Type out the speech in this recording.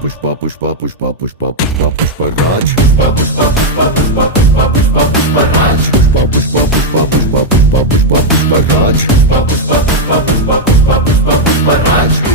Pushpa Pushpa Pushpa Pushpa Pushpa Pushparaj Pushpa Pushpa Pushpa Pushpa Pushpa Pushpa Pushparaj Pushpa Pushpa Pushpa Pushpa Pushpa Pushpa Pushparaj Pushpa Pushpa Pushpa Pushpa Pushpa Pushpa Pushparaj